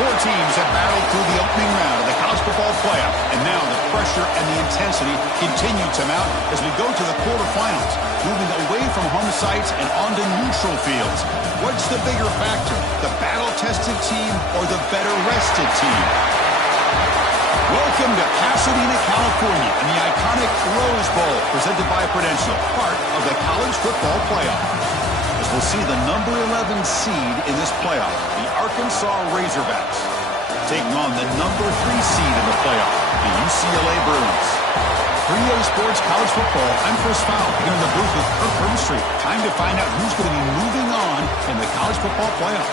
Four teams have battled through the opening round of the college football playoff, and now the pressure and the intensity continue to mount as we go to the quarterfinals, moving away from home sites and onto neutral fields. What's the bigger factor, the battle-tested team or the better-rested team? Welcome to Pasadena, California, and the iconic Rose Bowl, presented by Prudential, part of the college football playoff. As we'll see the number 11 seed in this playoff, the Arkansas Razorbacks, taking on the number 3 seed in the playoff, the UCLA Bruins. 3A Sports College Football, I'm Chris Fowler, here in the booth with Kirk Herbstreit. Time to find out who's going to be moving on in the college football playoff.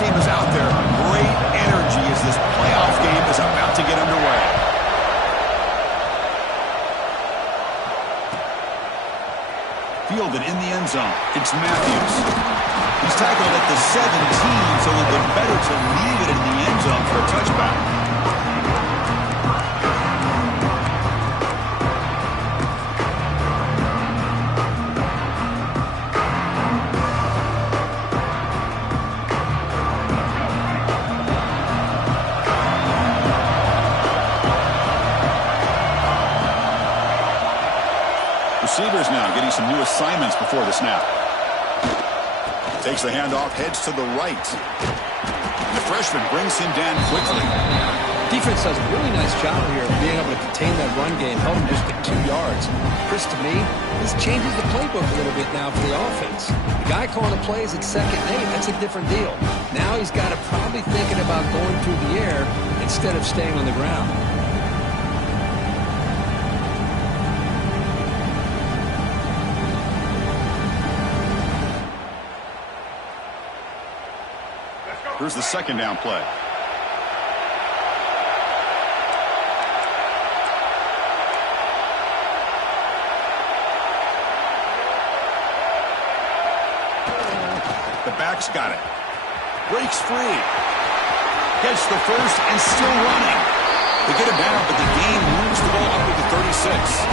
Team is out there. Great energy as this playoff game is about to get underway. Fielded in the end zone. It's Matthews. He's tackled at the 17, so it would be better to leave it in the end zone for a touchback. Receivers now getting some new assignments before the snap. Takes the handoff, heads to the right. The freshman brings him down quickly. Defense does a really nice job here of being able to contain that run game, held him just at 2 yards. Chris, to me, this changes the playbook a little bit now for the offense. The guy calling the plays at 2nd and 8, that's a different deal. Now he's got to probably thinking about going through the air instead of staying on the ground. Here's the second down play. The back's got it. Breaks free. Gets the first and still running. They get him down, but the gain moves the ball up to the 36.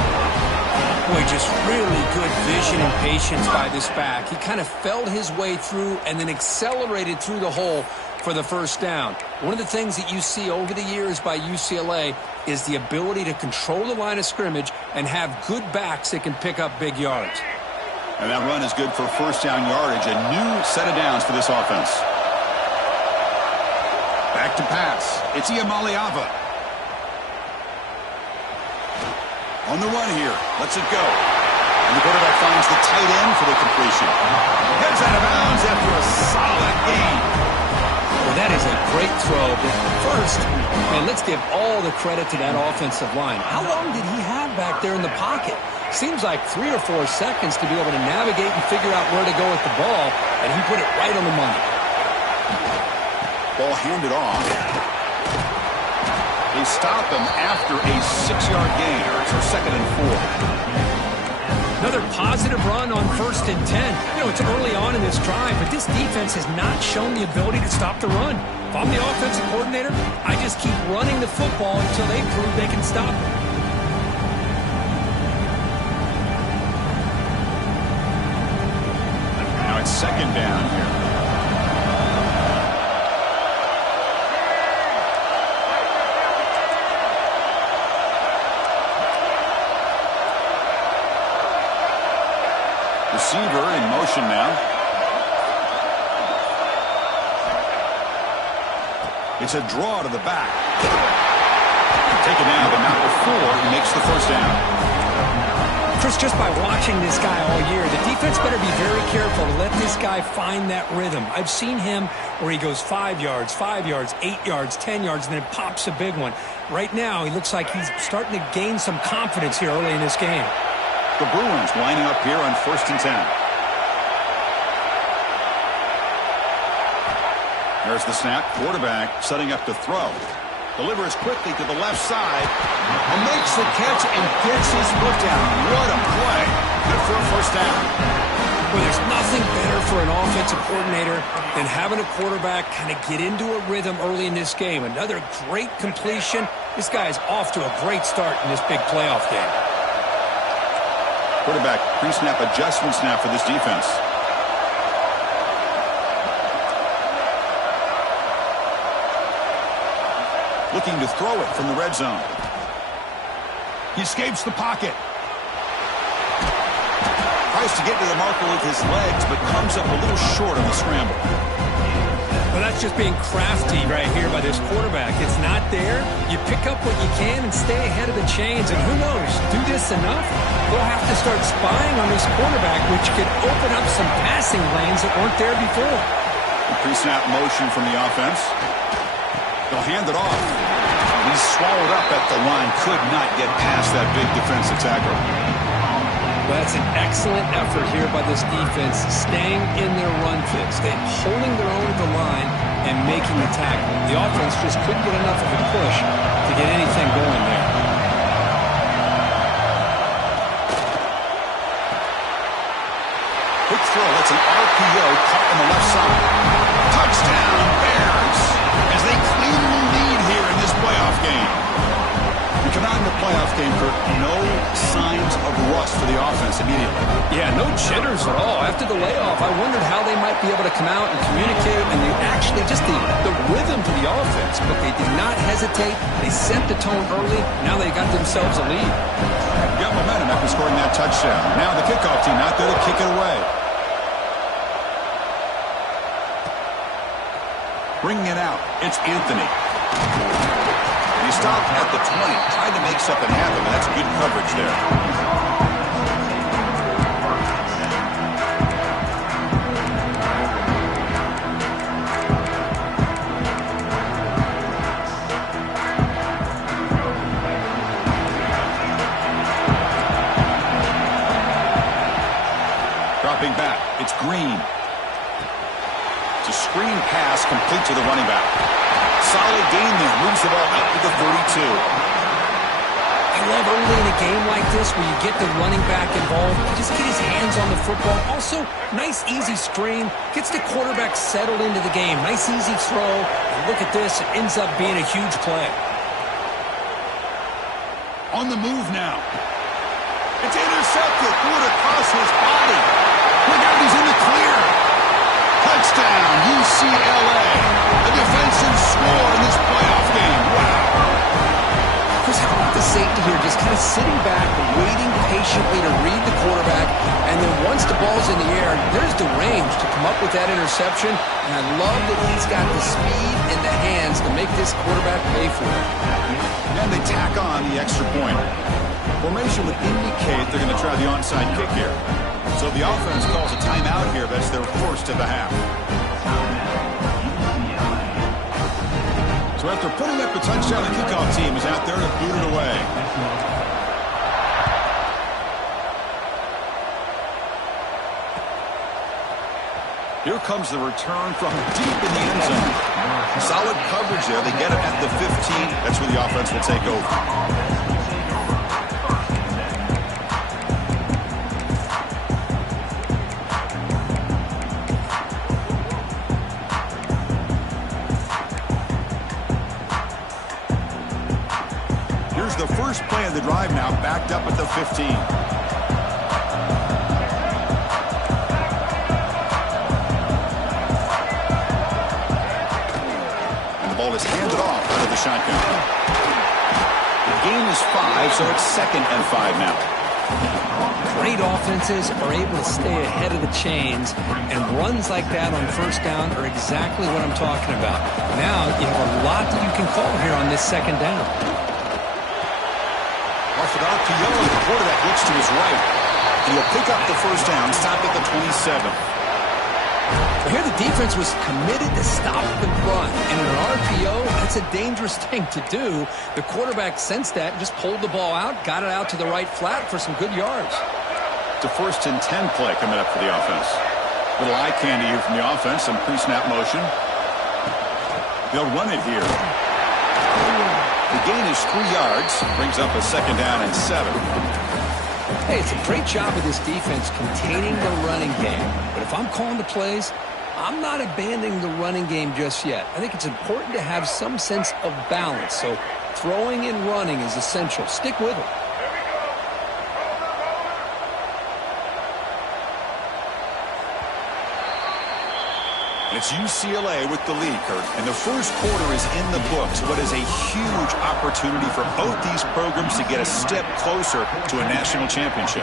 Boy, just really good vision and patience by this back. He kind of felt his way through and then accelerated through the hole for the first down. One of the things that you see over the years by UCLA is the ability to control the line of scrimmage and have good backs that can pick up big yards. And that run is good for first down yardage. A new set of downs for this offense. Back to pass. It's Iamaleava. On the run here. Lets it go. And the quarterback finds the tight end for the completion. Heads out of bounds after a solid gain. Well, that is a great throw. But first, man, let's give all the credit to that offensive line. How long did he have back there in the pocket? Seems like 3 or 4 seconds to be able to navigate and figure out where to go with the ball, and he put it right on the money. Ball handed off. They stop him after a 6-yard gain, so 2nd and 4. Another positive run on 1st and 10. You know, it's early on in this drive, but this defense has not shown the ability to stop the run. If I'm the offensive coordinator, I just keep running the football until they prove they can stop it. Now it's 2nd down here. Receiver in motion now. It's a draw to the back. Taken down, but not before he makes the first down. Chris, just by watching this guy all year, the defense better be very careful to let this guy find that rhythm. I've seen him where he goes 5 yards, 8 yards, 10 yards, and then it pops a big one. Right now, he looks like he's starting to gain some confidence here early in this game. The Bruins lining up here on 1st and 10. There's the snap. Quarterback setting up to throw. Delivers quickly to the left side. And makes the catch and gets his foot down. What a play. Good for a first down. Well, there's nothing better for an offensive coordinator than having a quarterback kind of get into a rhythm early in this game. Another great completion. This guy is off to a great start in this big playoff game. Quarterback pre-snap adjustments now for this defense. Looking to throw it from the red zone. He escapes the pocket. Tries to get to the marker with his legs, but comes up a little short on the scramble. Well, that's just being crafty right here by this quarterback. It's not there. You pick up what you can and stay ahead of the chains. And who knows, do this enough, they'll have to start spying on this quarterback, which could open up some passing lanes that weren't there before. Pre-snap motion from the offense. They'll hand it off. He's swallowed up at the line. Could not get past that big defensive tackle. Well, that's an excellent effort here by this defense, staying in their run fix. They're holding their own at the line and making the tackle. The offense just couldn't get enough of a push to get anything going there. Quick throw. That's an RPO caught on the left side. Touchdown, Bears, as they cleanly lead here in this playoff game. We come out in the playoff game, Kirk, no signs of rust for the offense immediately. Yeah, no jitters at all. After the layoff, I wondered how they might be able to come out and communicate, and they actually just the rhythm to the offense. But they did not hesitate. They set the tone early. Now they got themselves a lead. Got momentum after scoring that touchdown. Now the kickoff team out there to kick it away. Bringing it out, it's Anthony. He stopped at the 20, tried to make something happen, and that's good coverage there. Dropping back, it's Green. It's a screen pass complete to the running back. Solid gain there. Moves the ball out to the 32. I love early in a game like this where you get the running back involved. Just get his hands on the football. Also, nice, easy screen. Gets the quarterback settled into the game. Nice, easy throw. And look at this. It ends up being a huge play. On the move now. It's intercepted. Threw it across his body. Look out, he's in the clear. Touchdown, UCLA. A defensive score in this playoff game. Wow. Chris, how about the safety here? Just kind of sitting back, waiting patiently to read the quarterback. And then once the ball's in the air, there's the range to come up with that interception. And I love that he's got the speed and the hands to make this quarterback pay for it. And they tack on the extra point. Formation would indicate they're going to try the onside kick here. So the offense calls a timeout here. That's their first of the half. So after putting up the touchdown, the kickoff team is out there to boot it away. Here comes the return from deep in the end zone. Solid coverage there. They get it at the 15. That's where the offense will take over. The first play of the drive now, backed up at the 15. And the ball is handed off out of the shotgun. The gain is 5, so it's 2nd and 5 now. Great offenses are able to stay ahead of the chains, and runs like that on first down are exactly what I'm talking about. Now you have a lot that you can call here on this 2nd down. Off an RPO, and the quarterback looks to his right. And he'll pick up the first down, stop at the 27. Well, here the defense was committed to stop the run. And in an RPO, that's a dangerous thing to do. The quarterback sensed that and just pulled the ball out, got it out to the right flat for some good yards. It's a 1st and 10 play coming up for the offense. Little eye candy here from the offense, some pre-snap motion. They'll run it here. The gain is 3 yards, brings up a 2nd down and 7. Hey, it's a great job of this defense containing the running game. But if I'm calling the plays, I'm not abandoning the running game just yet. I think it's important to have some sense of balance. So throwing and running is essential. Stick with it. It's UCLA with the lead, Kurt. And the first quarter is in the books. What is a huge opportunity for both these programs to get a step closer to a national championship.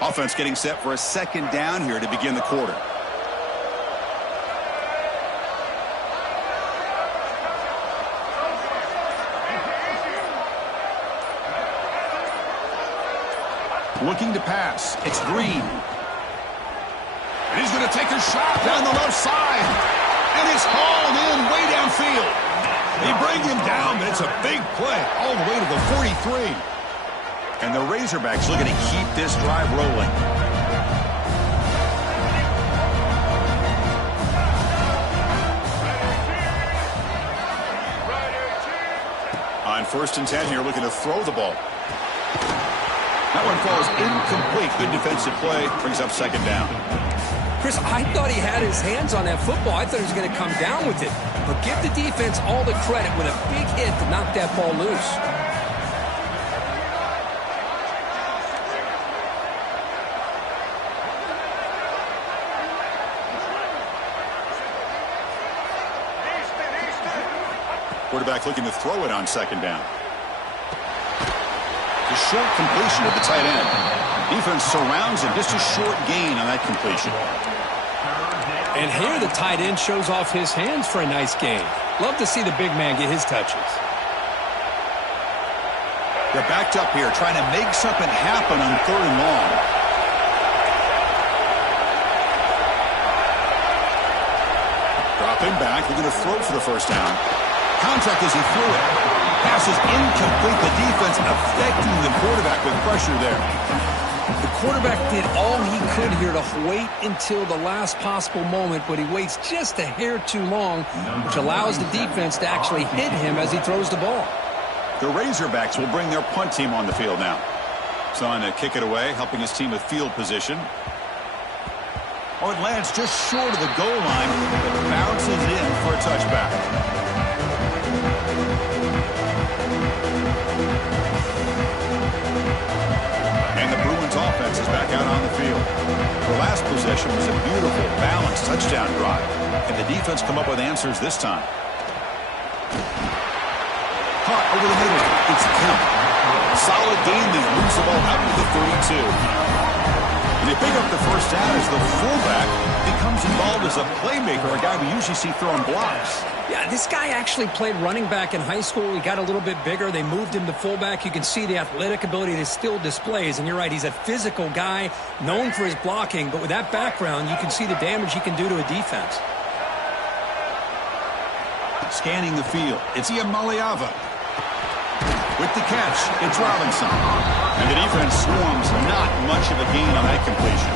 Offense getting set for a second down here to begin the quarter. Looking to pass. It's Green. And he's going to take a shot down the left side. And it's hauled in way downfield. They bring him down, but it's a big play all the way to the 43. And the Razorbacks looking to keep this drive rolling. On 1st and 10 here, looking to throw the ball. That one falls incomplete. Good defensive play. Brings up second down. Chris, I thought he had his hands on that football. I thought he was going to come down with it. But give the defense all the credit with a big hit to knock that ball loose. Quarterback looking to throw it on second down. The short completion of the tight end. Defense surrounds him. Just a short gain on that completion. And here the tight end shows off his hands for a nice gain. Love to see the big man get his touches. They're backed up here trying to make something happen on 3rd and long. Dropping back. They're going to throw for the first down. Contact as he threw it. Pass is incomplete. The defense affecting the quarterback with pressure there. The quarterback did all he could here to wait until the last possible moment, but he waits just a hair too long, which allows the defense to actually hit him as he throws the ball. The Razorbacks will bring their punt team on the field now. Son to kick it away, helping his team with field position. Oh, it lands just short of the goal line, but bounces in for a touchback. And the Bruins offense is back out on the field. The last possession was a beautiful, balanced touchdown drive. And the defense come up with answers this time. Caught over the middle. It's Kemp. Solid gain there. Moves the ball out to the 32. And they pick up the first down as the fullback becomes involved as a playmaker, a guy we usually see throwing blocks. Yeah, this guy actually played running back in high school. He got a little bit bigger. They moved him to fullback. You can see the athletic ability that still displays. And you're right, he's a physical guy, known for his blocking. But with that background, you can see the damage he can do to a defense. Scanning the field, it's Iamaleava. With the catch, it's Robinson. And the defense swarms not much of a gain on that completion.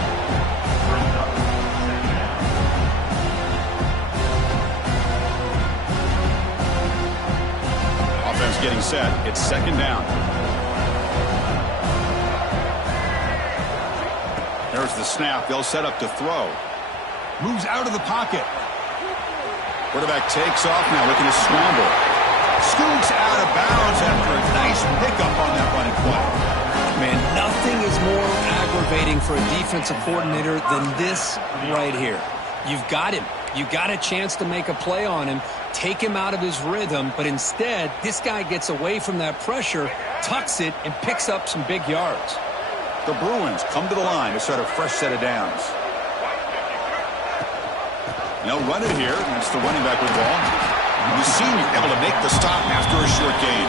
Offense getting set. It's second down. There's the snap. They'll set up to throw. Moves out of the pocket. Quarterback takes off now, looking to scramble. Scoots out of bounds after a nice pickup on that running play. Man, nothing is more aggravating for a defensive coordinator than this right here. You've got him. You got a chance to make a play on him, take him out of his rhythm, but instead, this guy gets away from that pressure, tucks it, and picks up some big yards. The Bruins come to the line to start a fresh set of downs. They'll run it here. That's the running back with the ball. The senior able to make the stop after a short gain.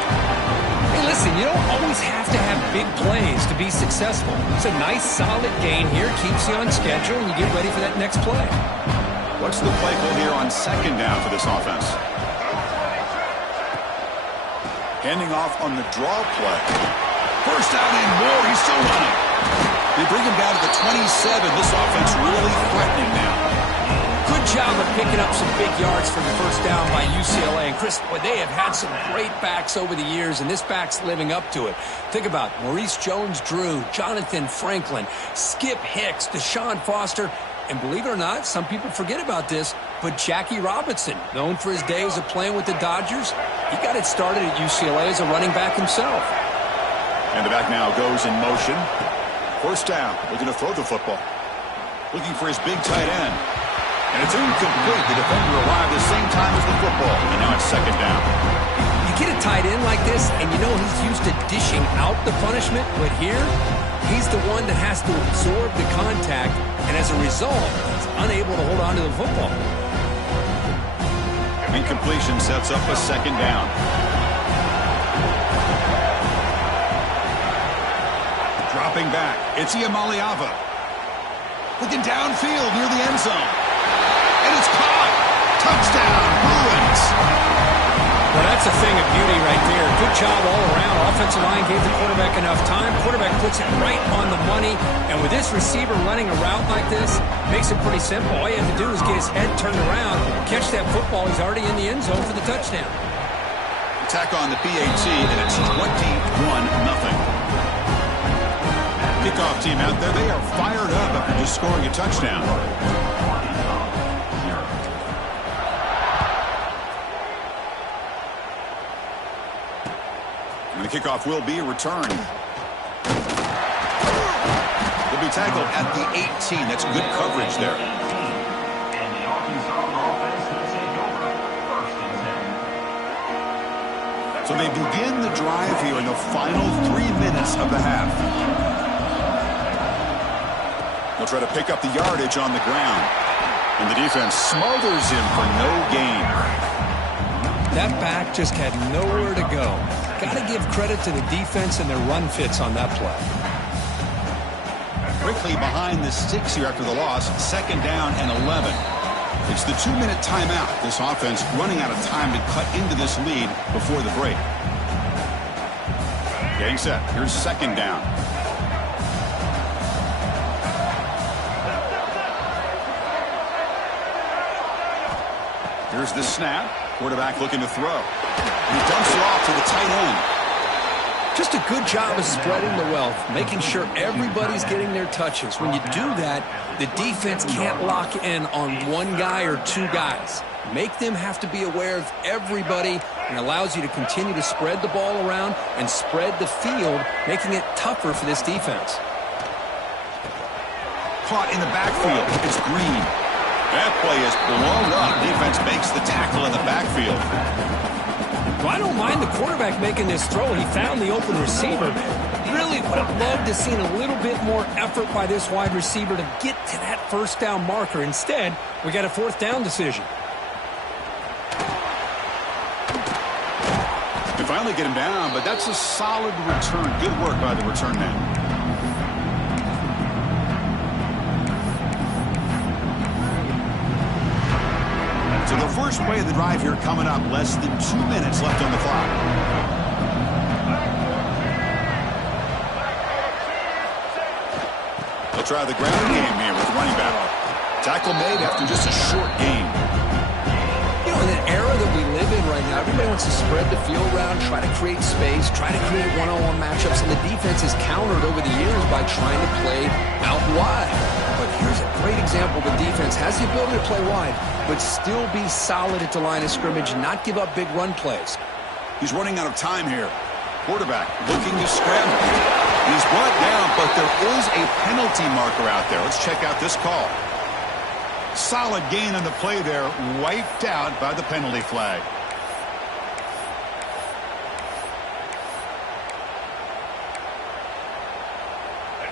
Hey, listen, you don't always have to have big plays to be successful. It's a nice, solid gain here. Keeps you on schedule, and you get ready for that next play. What's the play call here on second down for this offense? Handing off on the draw play. First down and more. He's still running. The bring him down to the 27. This offense really threatening now. Good job of picking up some big yards for the first down by UCLA. And Chris, boy, they have had some great backs over the years, and this back's living up to it. Think about Maurice Jones-Drew, Jonathan Franklin, Skip Hicks, Deshaun Foster, and believe it or not, some people forget about this, but Jackie Robinson, known for his days of playing with the Dodgers, he got it started at UCLA as a running back himself. And the back now goes in motion. First down, looking to throw the football. Looking for his big tight end. And it's incomplete. The defender arrived the same time as the football. And now it's second down. You get a tight end like this, and you know he's used to dishing out the punishment, but here, he's the one that has to absorb the contact, and as a result, he's unable to hold on to the football. Incompletion sets up a second down. Dropping back, it's Ncaa. Looking downfield near the end zone. And it's caught. Touchdown, Bruins. Well, that's a thing of beauty right there. Good job all around. Offensive line gave the quarterback enough time. Quarterback puts it right on the money. And with this receiver running a route like this, makes it pretty simple. All you have to do is get his head turned around, catch that football. He's already in the end zone for the touchdown. Attack on the PAT, and it's 21-0. Kickoff team out there, they are fired up after just scoring a touchdown. And the kickoff will be a return. They'll be tackled at the 18. That's good coverage there. So they begin the drive here in the final 3 minutes of the half. They'll try to pick up the yardage on the ground. And the defense smothers him for no gain. That back just had nowhere to go. Got to give credit to the defense and their run fits on that play. Quickly behind the sticks here after the loss. Second down and 11. It's the 2-minute timeout. This offense running out of time to cut into this lead before the break. Getting set. Here's second down. Here's the snap. Quarterback looking to throw. And he dumps it off to the tight end. Just a good job of spreading the wealth, making sure everybody's getting their touches. When you do that, the defense can't lock in on one guy or two guys. Make them have to be aware of everybody, and allows you to continue to spread the ball around and spread the field, making it tougher for this defense. Caught in the backfield. It's Green. That play is blown up. Defense makes the tackle in the backfield. Well, I don't mind the quarterback making this throw. He found the open receiver. Really would have loved to seen a little bit more effort by this wide receiver to get to that first down marker. Instead, we got a fourth down decision. They finally get him down, but that's a solid return. Good work by the return man. So the first play of the drive here coming up. Less than 2 minutes left on the clock. They'll try the ground game here with the running back. Tackle made after just a short gain. You know, in an era that we live in right now, everybody wants to spread the field around, try to create space, try to create one-on-one matchups, and the defense is countered over the years by trying to play out wide. But here's a great example. The defense has the ability to play wide, but still be solid at the line of scrimmage, not give up big run plays. He's running out of time here. Quarterback looking to scramble. He's brought down, but there is a penalty marker out there. Let's check out this call. Solid gain on the play there, wiped out by the penalty flag.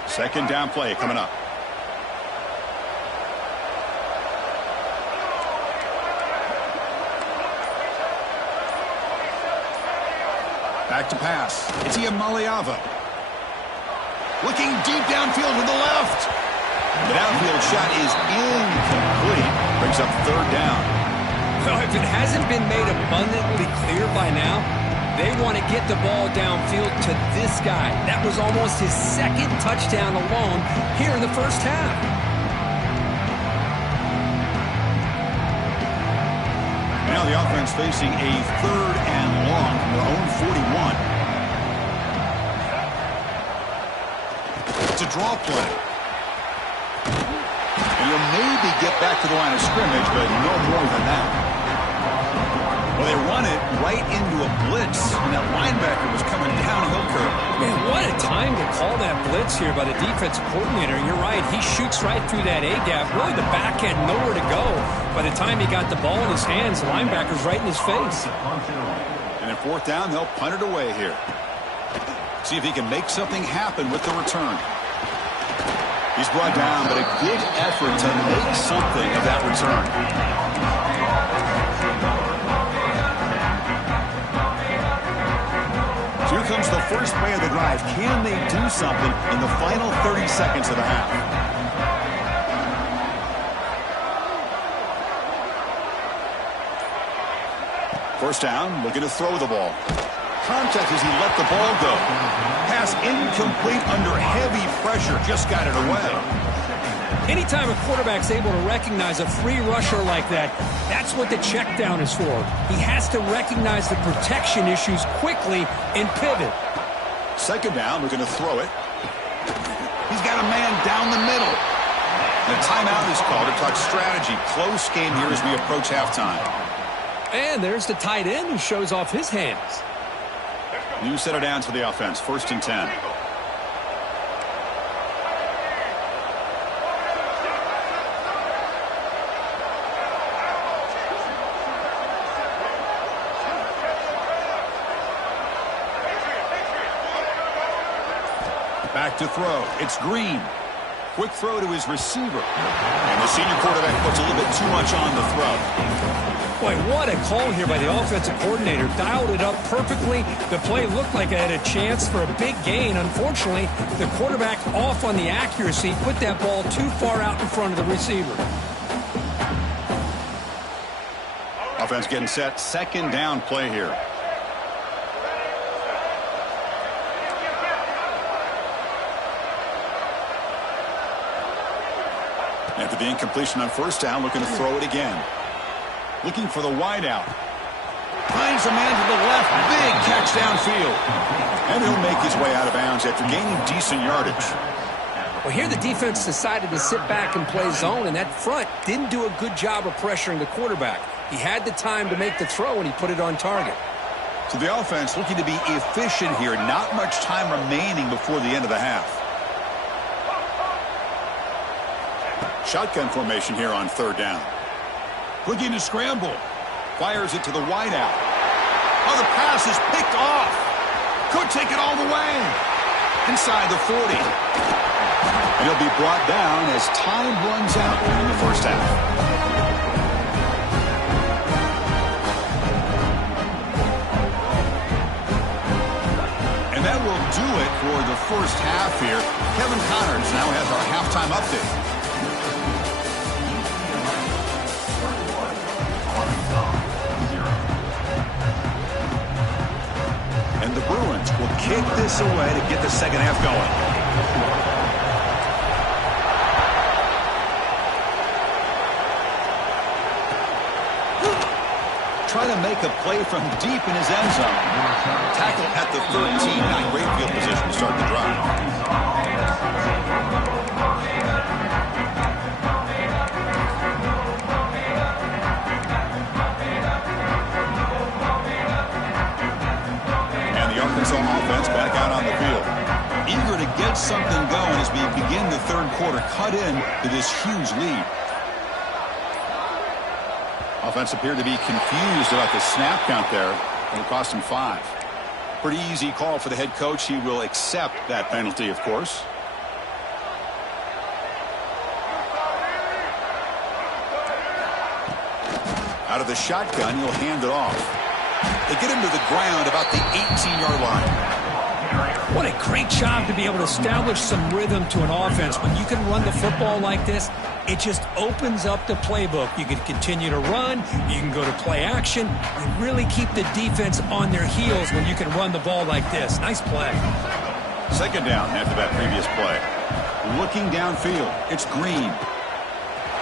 Second down play coming up. Back to pass. It's Ncaa. Looking deep downfield to the left. The downfield shot is incomplete. Brings up third down. Well, if it hasn't been made abundantly clear by now, They want to get the ball downfield to this guy. That was almost his second touchdown alone here in the first half. Now the offense facing a 3rd and long from their own 41. It's a draw play. And he'll maybe get back to the line of scrimmage, but no more than that. Well, they run it right into a blitz, and that linebacker was coming downhill curve. Man, what a time to call that blitz here by the defensive coordinator. You're right, he shoots right through that A-gap. Really, the back had nowhere to go. By the time he got the ball in his hands, the linebacker's right in his face. And in 4th down, they'll punt it away here. See if he can make something happen with the return. He's brought down, but a good effort to make something of that return. So here comes the first play of the drive. Can they do something in the final 30 seconds of the half? First down, looking to throw the ball. Contact as he let the ball go. Pass incomplete under heavy pressure. Just got it away. Anytime a quarterback's able to recognize a free rusher like that, that's what the check down is for. He has to recognize the protection issues quickly and pivot. Second down, looking to throw it. He's got a man down the middle. The timeout is called to talk strategy. Close game here as we approach halftime. And there's the tight end who shows off his hands. New center down to the offense. 1st and 10. Back to throw. It's Green. Quick throw to his receiver. And the senior quarterback puts a little bit too much on the throw. Boy, what a call here by the offensive coordinator. Dialed it up perfectly. The play looked like it had a chance for a big gain. Unfortunately, the quarterback off on the accuracy, put that ball too far out in front of the receiver. Offense getting set. 2nd down play here. After the incompletion on 1st down, looking to throw it again. Looking for the wideout. Finds a man to the left. Big catch downfield. And he'll make his way out of bounds after gaining decent yardage. Well, here the defense decided to sit back and play zone, and that front didn't do a good job of pressuring the quarterback. He had the time to make the throw, and he put it on target. So the offense looking to be efficient here. Not much time remaining before the end of the half. Shotgun formation here on 3rd down. Looking to scramble. Fires it to the wideout. Oh, the pass is picked off. Could take it all the way. Inside the 40. And he'll be brought down as time runs out in the first half. And that will do it for the first half here. Kevin Connors now has our halftime update. And the Bruins will kick this away to get the second half going. Trying to make a play from deep in his end zone. Tackle at the 13. Not great field position to start the drive. Arkansas offense back out on the field. Eager to get something going as we begin the 3rd quarter. Cut in to this huge lead. Offense appeared to be confused about the snap count there. It'll cost him 5. Pretty easy call for the head coach. He will accept that penalty, of course. Out of the shotgun, he'll hand it off. They get him to the ground about the 18-yard line. What a great job to be able to establish some rhythm to an offense. When you can run the football like this, it just opens up the playbook. You can continue to run. You can go to play action. You really keep the defense on their heels when you can run the ball like this. Nice play. Second down after that previous play. Looking downfield, it's Green.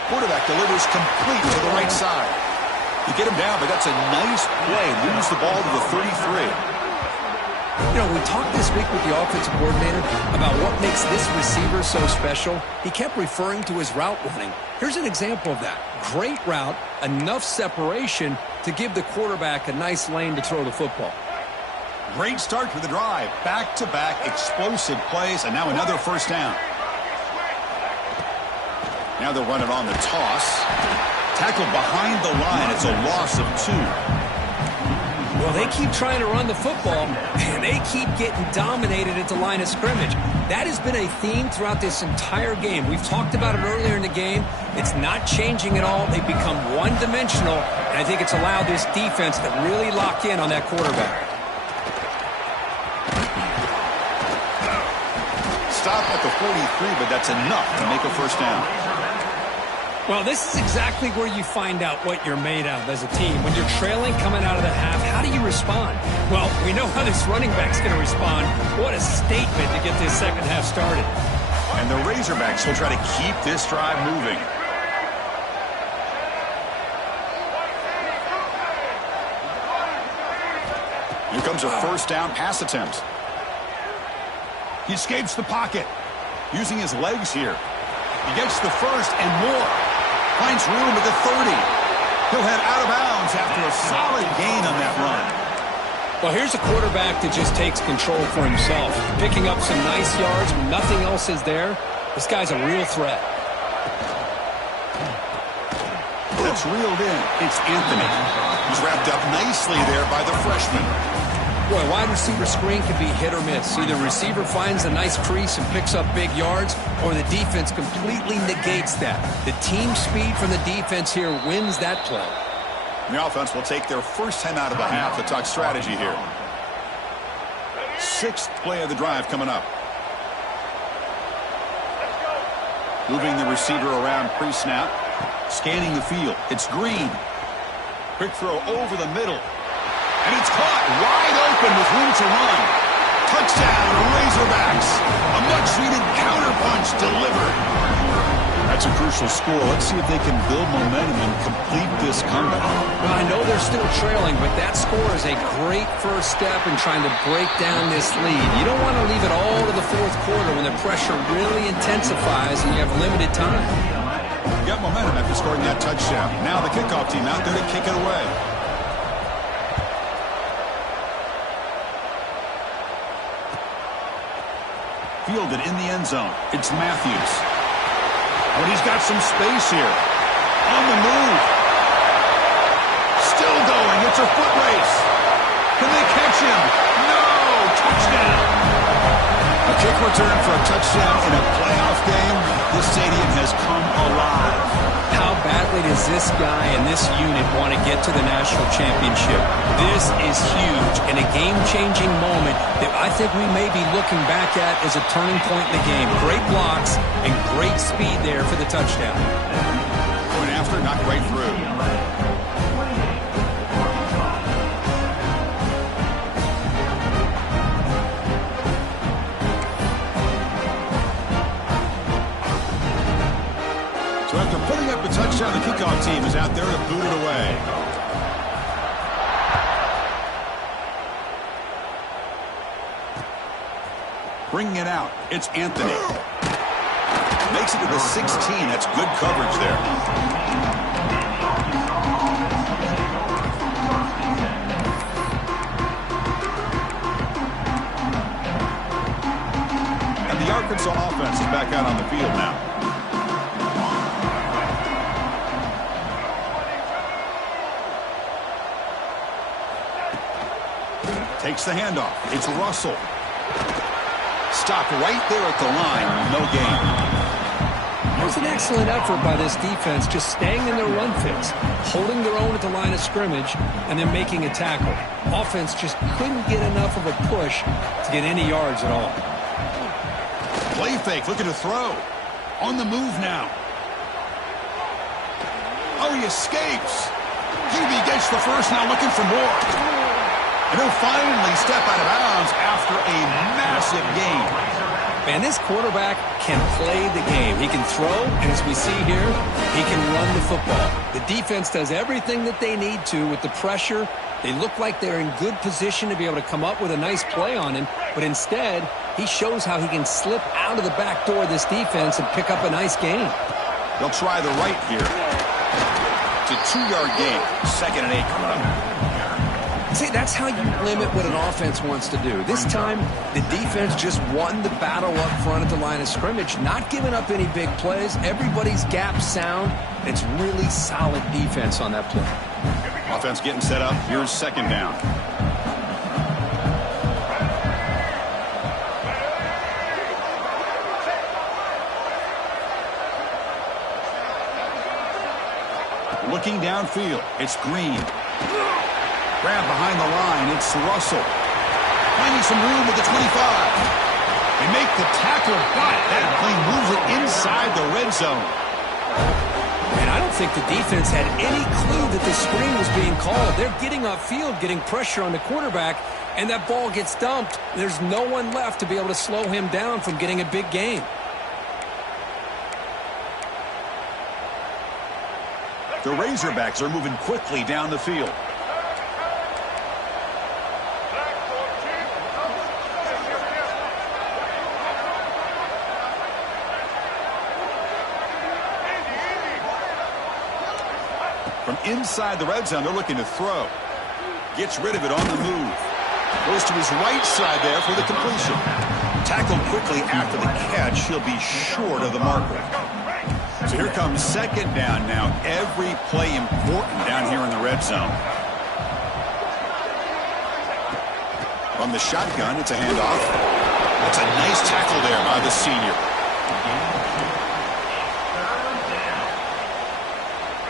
Quarterback delivers complete to the right side. You get him down, but that's a nice play. Lose the ball to the 33. You know, we talked this week with the offensive coordinator about what makes this receiver so special. He kept referring to his route running. Here's an example of that. Great route, enough separation to give the quarterback a nice lane to throw the football. Great start to the drive. Back-to-back explosive plays, and now another first down. Now they'll run it on the toss. Tackled behind the line. It's a loss of 2. Well, they keep trying to run the football, and they keep getting dominated at the line of scrimmage. That has been a theme throughout this entire game. We've talked about it earlier in the game. It's not changing at all. They've become one-dimensional, and I think it's allowed this defense to really lock in on that quarterback. Stop at the 43, but that's enough to make a first down. Well, this is exactly where you find out what you're made of as a team. When you're trailing coming out of the half, how do you respond? Well, we know how this running back's going to respond. What a statement to get this second half started. And the Razorbacks will try to keep this drive moving. Here comes a first down pass attempt. He escapes the pocket, using his legs here. He gets the first and more. Finds room at the 30. He'll head out of bounds after a solid gain on that run. Well, here's a quarterback that just takes control for himself. Picking up some nice yards when nothing else is there. This guy's a real threat. That's reeled in. It's Anthony. He's wrapped up nicely there by the freshman. Boy, wide receiver screen can be hit or miss. Either receiver finds a nice crease and picks up big yards, or the defense completely negates that. The team speed from the defense here wins that play. The offense will take their first 10 out of a half to talk strategy here. Sixth play of the drive coming up. Moving the receiver around pre-snap. Scanning the field. It's Green. Quick throw over the middle. And it's caught wide open with room to run. Touchdown, Razorbacks. A much-needed counterpunch delivered. That's a crucial score. Let's see if they can build momentum and complete this comeback. Well, I know they're still trailing, but that score is a great first step in trying to break down this lead. You don't want to leave it all to the fourth quarter when the pressure really intensifies and you have limited time. You got momentum after scoring that touchdown. Now the kickoff team out there to kick it away. Fielded in the end zone. It's Matthews. But he's got some space here. On the move. Still going. It's a foot race. Can they catch him? No! Touchdown. A kick return for a touchdown in a playoff game. This stadium has come alive. How badly does this guy and this unit want to get to the national championship? This is huge and a game-changing moment that I think we may be looking back at as a turning point in the game. Great blocks and great speed there for the touchdown. Going after, knocked right through. So after putting up a touchdown, the kickoff team is out there to boot it away. Bringing it out, it's Anthony. Makes it to the 16. That's good coverage there. And the Arkansas offense is back out on the field now. Takes the handoff. It's Russell. Stopped right there at the line. No gain. was an excellent effort by this defense, just staying in their run fits, holding their own at the line of scrimmage, and then making a tackle. Offense just couldn't get enough of a push to get any yards at all. Play fake, looking to throw. On the move now. Oh, he escapes. QB gets the first, now looking for more. And he'll finally step out of bounds after a massive gain. Man, this quarterback can play the game. He can throw, and as we see here, he can run the football. The defense does everything that they need to with the pressure. They look like they're in good position to be able to come up with a nice play on him, but instead, he shows how he can slip out of the back door of this defense and pick up a nice gain. They'll try the right here. It's a 2-yard gain. 2nd and 8 coming up. See, that's how you limit what an offense wants to do. This time, the defense just won the battle up front at the line of scrimmage, not giving up any big plays. Everybody's gap sound. It's really solid defense on that play. Offense getting set up. Here's 2nd down. Looking downfield. It's Green. Grab behind the line. It's Russell. Finding some room with the 25. They make the tackle, but that play moves it inside the red zone. And I don't think the defense had any clue that the screen was being called. They're getting upfield, getting pressure on the quarterback, and that ball gets dumped. There's no one left to be able to slow him down from getting a big gain. The Razorbacks are moving quickly down the field. From inside the red zone, they're looking to throw. Gets rid of it on the move. Goes to his right side there for the completion. Tackled quickly after the catch. He'll be short of the marker. So here comes 2nd down now. Every play important down here in the red zone. From the shotgun, it's a handoff. That's a nice tackle there by the senior.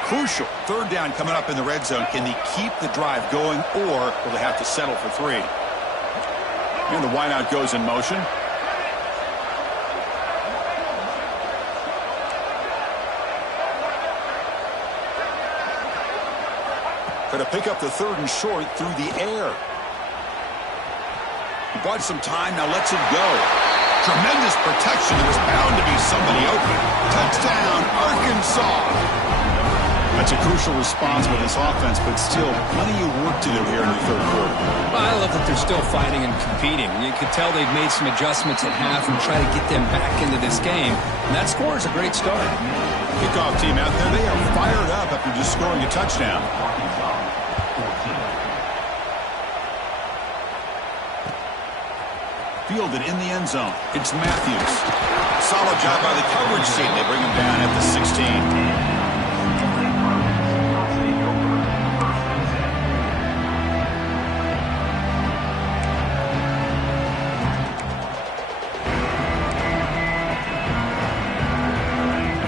Crucial. 3rd down coming up in the red zone. Can they keep the drive going, or will they have to settle for 3? And the wideout goes in motion. Going to pick up the 3rd and short through the air. He bought some time, now lets it go. Tremendous protection. There was bound to be somebody open. Touchdown, Arkansas. That's a crucial response by this offense, but still plenty of work to do here in the 3rd quarter. Well, I love that they're still fighting and competing. You can tell they've made some adjustments at half and try to get them back into this game. And that score is a great start. Kickoff team out there, they are fired up after just scoring a touchdown. Fielded in the end zone. It's Matthews. Solid job by the coverage team. They bring him down at the 16.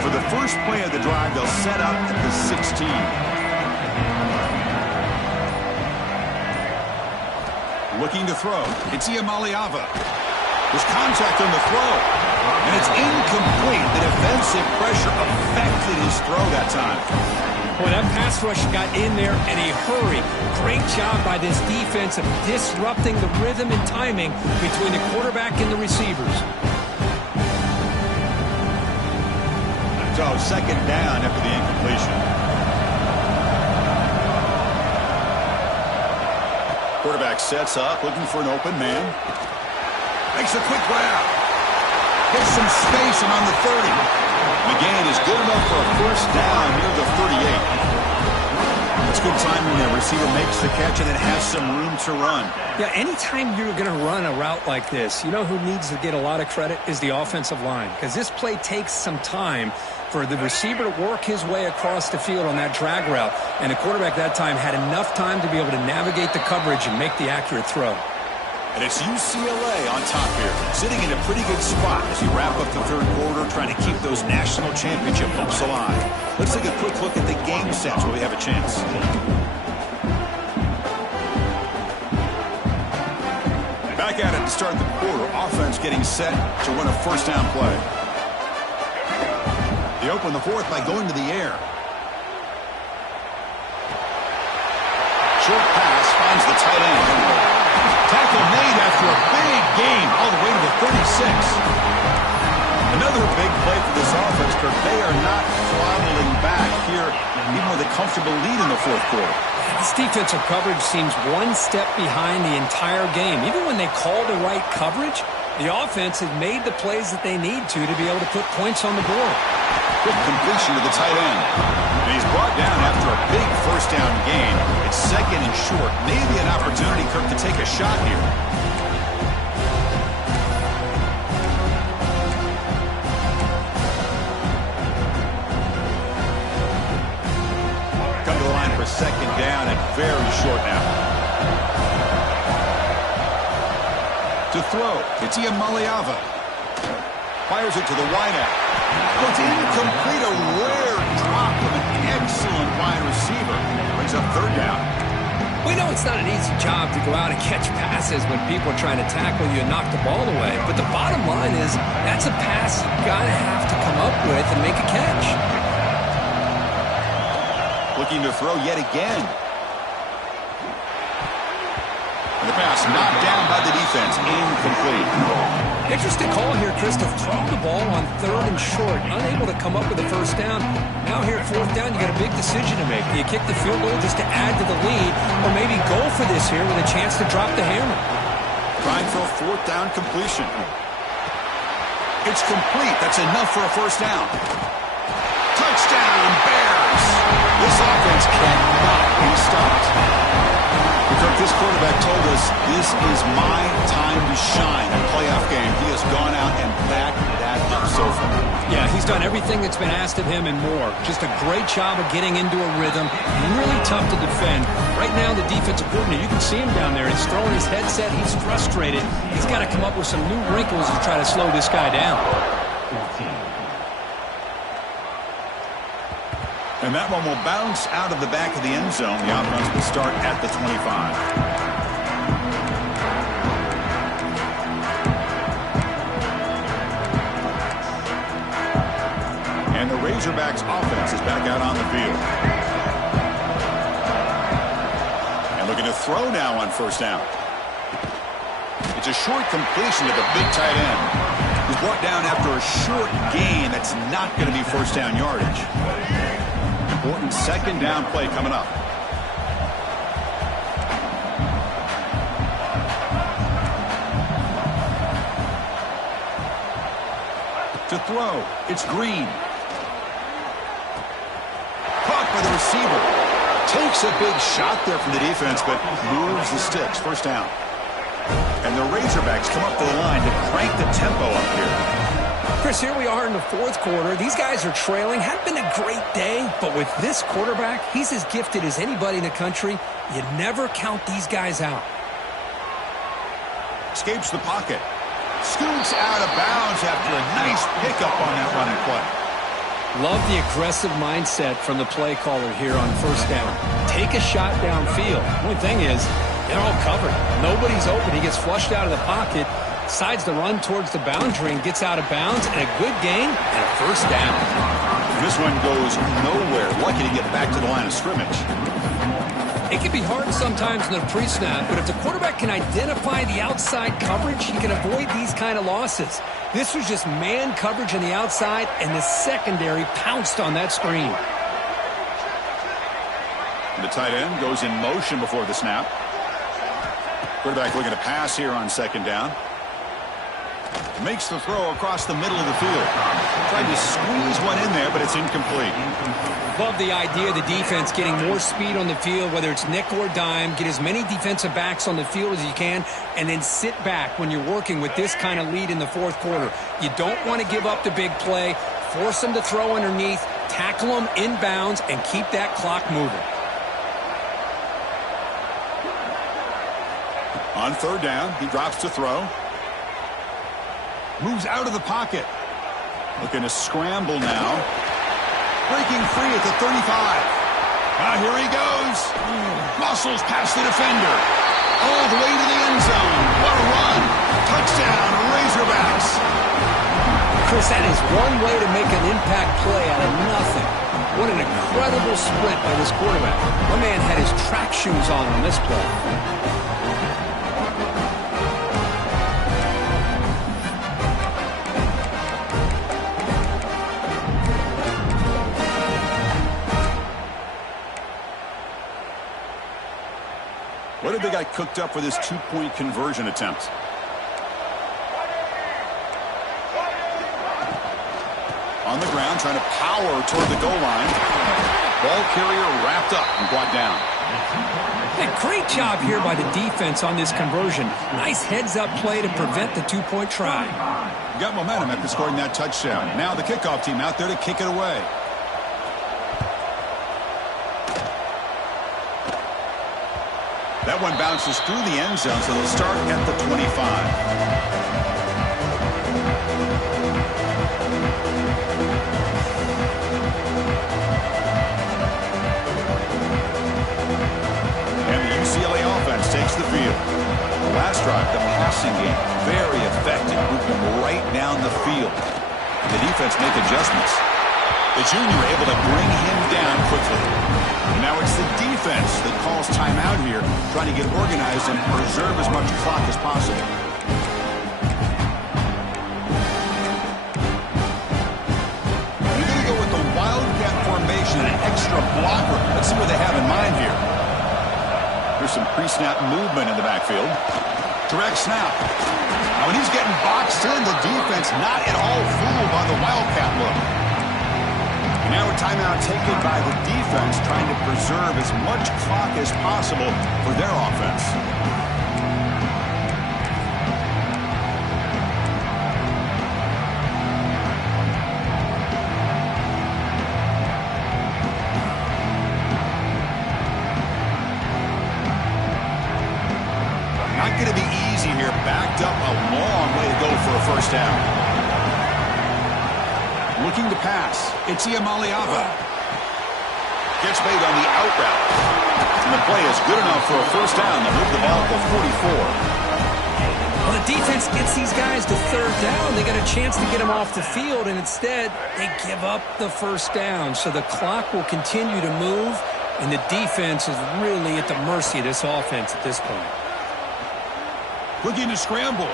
For the first play of the drive, they'll set up at the 16. Looking to throw. It's Iamaleava. There's contact on the throw. And it's incomplete. The defensive pressure affected his throw that time. Well, that pass rush got in there in a hurry. Great job by this defense of disrupting the rhythm and timing between the quarterback and the receivers. So 2nd down after the incompletion. Quarterback sets up, looking for an open man. Makes a quick grab. Gets some space and on the 30. The gain is good enough for a 1st down near the 38. That's good timing there. Receiver makes the catch and then has some room to run. Yeah, anytime you're going to run a route like this, you know who needs to get a lot of credit is the offensive line. Because this play takes some time for the receiver to work his way across the field on that drag route. And the quarterback that time had enough time to be able to navigate the coverage and make the accurate throw. And it's UCLA on top here, sitting in a pretty good spot as you wrap up the third quarter, trying to keep those national championship hopes alive. Let's take a quick look at the game stats where we have a chance. Back at it to start the quarter. Offense getting set to run a first down play. They open the fourth by going to the air. Short pass finds the tight end. Tackle made after a big gain all the way to the 36. Another big play for this offense, but they are not throttling back here, even with a comfortable lead in the fourth quarter. This defensive coverage seems one step behind the entire game. Even when they call the right coverage, the offense has made the plays that they need to be able to put points on the board. Quick completion to the tight end. And he's brought down after a big first down gain. It's second and short. Maybe an opportunity, Kirk, to take a shot here. Come to the line for second down and very short now. To throw, it's Ncaa. Fires it to the wideout. Oh, it's incomplete. A rare drop of an excellent wide receiver. Brings up third down. We know it's not an easy job to go out and catch passes when people are trying to tackle you and knock the ball away. But the bottom line is that's a pass you've got to have to come up with and make a catch. Looking to throw yet again. And the pass knocked down by the defense. Incomplete. Interesting call here, Chris, to throw the ball on third and short. Unable to come up with a first down. Now here at fourth down, you got a big decision to make. Do you kick the field goal just to add to the lead, or maybe go for this here with a chance to drop the hammer? Trying for a fourth down completion. It's complete. That's enough for a first down. Touchdown, Bears! This offense cannot be stopped. Kirk, this quarterback told us this is my time to shine in a playoff game. He has gone out and backed that up so far. Yeah, he's done everything that's been asked of him and more. Just a great job of getting into a rhythm. Really tough to defend. Right now, the defensive coordinator, you can see him down there. He's throwing his headset. He's frustrated. He's got to come up with some new wrinkles to try to slow this guy down. And that one will bounce out of the back of the end zone. The offense will start at the 25. And the Razorbacks offense is back out on the field. And looking to throw now on first down. It's a short completion to the big tight end. He's brought down after a short gain that's not going to be first down yardage. Important second down play coming up. To throw, it's Green. Caught by the receiver. Takes a big shot there from the defense, but moves the sticks. First down. And the Razorbacks come up to the line to crank the tempo up here. Chris, here we are in the fourth quarter. These guys are trailing. Hadn't been a great day, but with this quarterback, he's as gifted as anybody in the country. You never count these guys out. Escapes the pocket. Scoots out of bounds after a nice pickup on that running play. Love the aggressive mindset from the play caller here on first down. Take a shot downfield. The only thing is, they're all covered. Nobody's open. He gets flushed out of the pocket. Decides to run towards the boundary and gets out of bounds, and a good gain and a first down. This one goes nowhere. Lucky to get back to the line of scrimmage. It can be hard sometimes in the pre-snap, but if the quarterback can identify the outside coverage, he can avoid these kind of losses. This was just man coverage on the outside, and the secondary pounced on that screen. The tight end goes in motion before the snap. Quarterback looking to pass here on second down. Makes the throw across the middle of the field. Tried to squeeze one in there, but it's incomplete. Love the idea of the defense getting more speed on the field, whether it's nickel or dime. Get as many defensive backs on the field as you can, and then sit back when you're working with this kind of lead in the fourth quarter. You don't want to give up the big play. Force them to throw underneath, tackle them inbounds, and keep that clock moving. On On third down, he drops to throw. Moves out of the pocket. Looking to scramble now. Breaking free at the 35. Here he goes. Muscles past the defender. All the way to the end zone. What a run. Touchdown, Razorbacks. Chris, that is one way to make an impact play out of nothing. What an incredible sprint by this quarterback. My man had his track shoes on this play. What have they got cooked up for this two-point conversion attempt? On the ground, trying to power toward the goal line. Ball carrier wrapped up and brought down. Hey, great job here by the defense on this conversion. Nice heads-up play to prevent the two-point try. Got momentum after scoring that touchdown. Now the kickoff team out there to kick it away. That one bounces through the end zone, so they'll start at the 25. And the UCLA offense takes the field. The last drive, the passing game, very effective, moving right down the field. And the defense make adjustments. The junior able to bring him down quickly. And now it's the defense that calls timeout here, trying to get organized and preserve as much clock as possible. They're going to go with the wildcat formation, an extra blocker. Let's see what they have in mind here. There's some pre-snap movement in the backfield. Direct snap. Now when he's getting boxed in, the defense not at all fooled by the wildcat look. Now a timeout taken by the defense, trying to preserve as much clock as possible for their offense. Not going to be easy here. Backed up a long way to go for a first down. Looking to pass. Ncaa gets made on the out route. And the play is good enough for a first down. They'll move the ball to 44. Well, the defense gets these guys to third down. They got a chance to get them off the field, and instead they give up the first down. So the clock will continue to move, and the defense is really at the mercy of this offense at this point. Looking to scramble.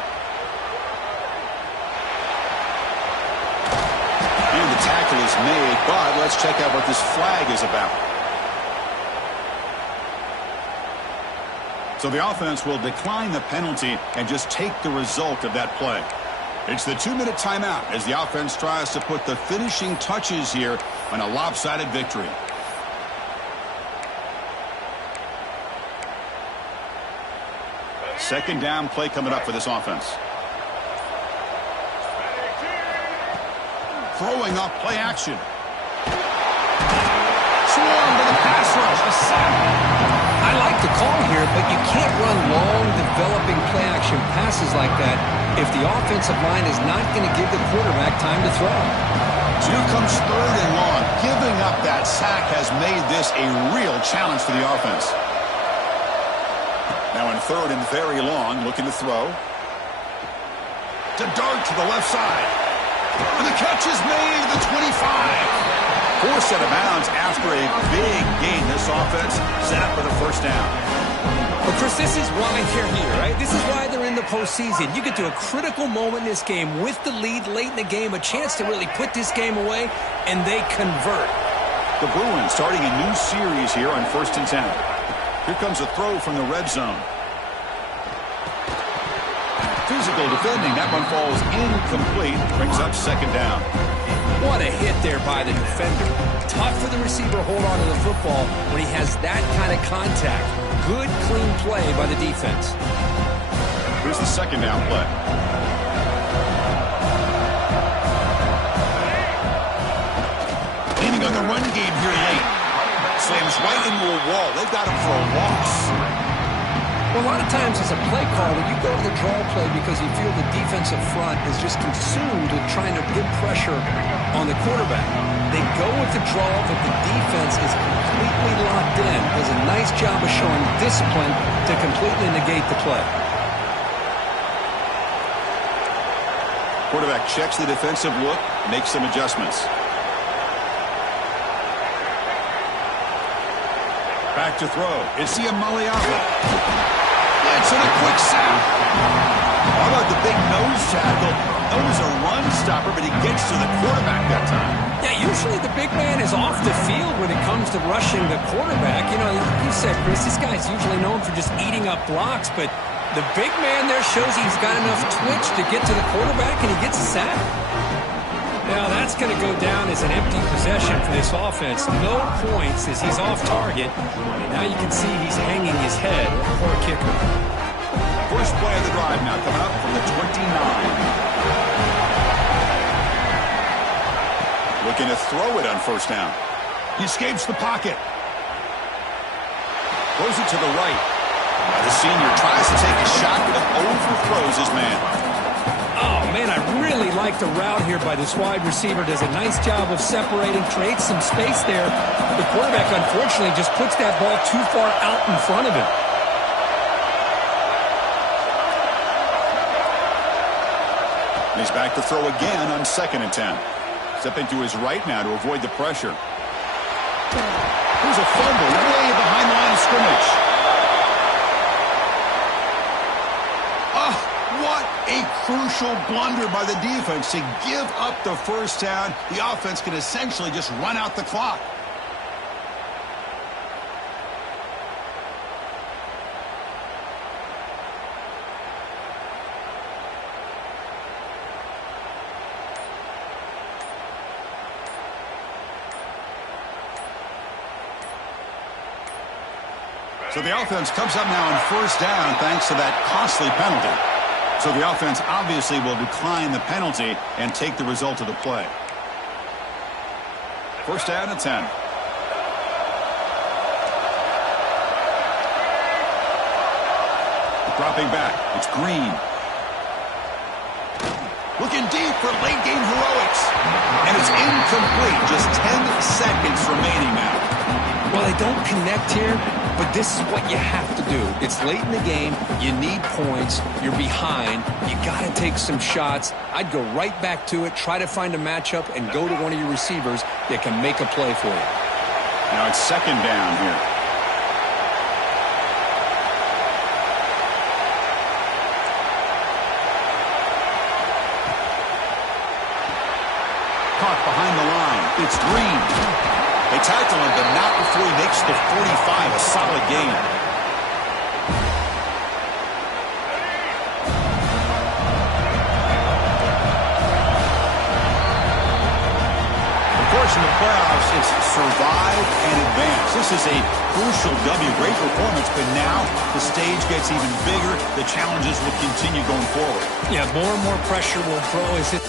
The tackle is made, but let's check out what this flag is about. So the offense will decline the penalty and just take the result of that play. It's the 2-minute timeout as the offense tries to put the finishing touches here on a lopsided victory. Second down play coming up for this offense. Throwing up play action. Swarm to the pass rush. A sack. I like the call here, but you can't run long, developing play action passes like that if the offensive line is not going to give the quarterback time to throw. So here comes third and long. Giving up that sack has made this a real challenge for the offense. Now in third and very long, looking to throw. To dart to the left side. And the catch is made at the 25. Forced out of bounds after a big gain. This offense set up for the first down. But Chris, this is why they're here, right? This is why they're in the postseason. You get to a critical moment in this game with the lead late in the game, a chance to really put this game away, and they convert. The Bruins starting a new series here on 1st and 10. Here comes a throw from the red zone. Physical defending. That one falls incomplete. Brings up second down. What a hit there by the defender. Tough for the receiver to hold on to the football when he has that kind of contact. Good, clean play by the defense. Here's the second down play. Leaning on the run game here late. Slams right into a wall. They've got him for a loss. Well, a lot of times as a play caller, you go to the draw play because you feel the defensive front is just consumed with trying to get pressure on the quarterback. They go with the draw, but the defense is completely locked in. Does a nice job of showing discipline to completely negate the play. Quarterback checks the defensive look, makes some adjustments. Back to throw. It's Ncaa. It's in a quick sack. How about the big nose tackle? That was a run stopper, but he gets to the quarterback that time. Yeah, usually the big man is off the field when it comes to rushing the quarterback. You know, like you said, Chris, this guy's usually known for just eating up blocks, but the big man there shows he's got enough twitch to get to the quarterback, and he gets a sack. Now, that's going to go down as an empty possession for this offense. No points as he's off target. And now you can see he's hanging his head. Poor kicker. First play of the drive now coming up from the 29. Looking to throw it on first down. He escapes the pocket. Throws it to the right. The senior tries to take a shot, but overthrows his man. Oh, man, I really like the route here by this wide receiver. Does a nice job of separating, creates some space there. The quarterback, unfortunately, just puts that ball too far out in front of him. He's back to throw again on 2nd and 10. Stepping to his right now to avoid the pressure. Here's a fumble way behind the line of scrimmage. What a crucial blunder by the defense to give up the first down. The offense can essentially just run out the clock. So the offense comes up now on first down thanks to that costly penalty. So the offense obviously will decline the penalty and take the result of the play. First down and 10. Dropping back. It's Green. Looking deep for late game heroics. And it's incomplete. Just 10 seconds remaining now. Well, they don't connect here, but this is what you have to do. It's late in the game. You need points. You're behind. You got to take some shots. I'd go right back to it, try to find a matchup, and go to one of your receivers that can make a play for you. Now it's 2nd down here. Caught behind the line. It's Green. They tackle him, but not before he makes the 45, a solid gain. Of course, in the playoffs, it's survive and advance. This is a crucial W. Great performance, but now the stage gets even bigger. The challenges will continue going forward. Yeah, more and more pressure will grow as it...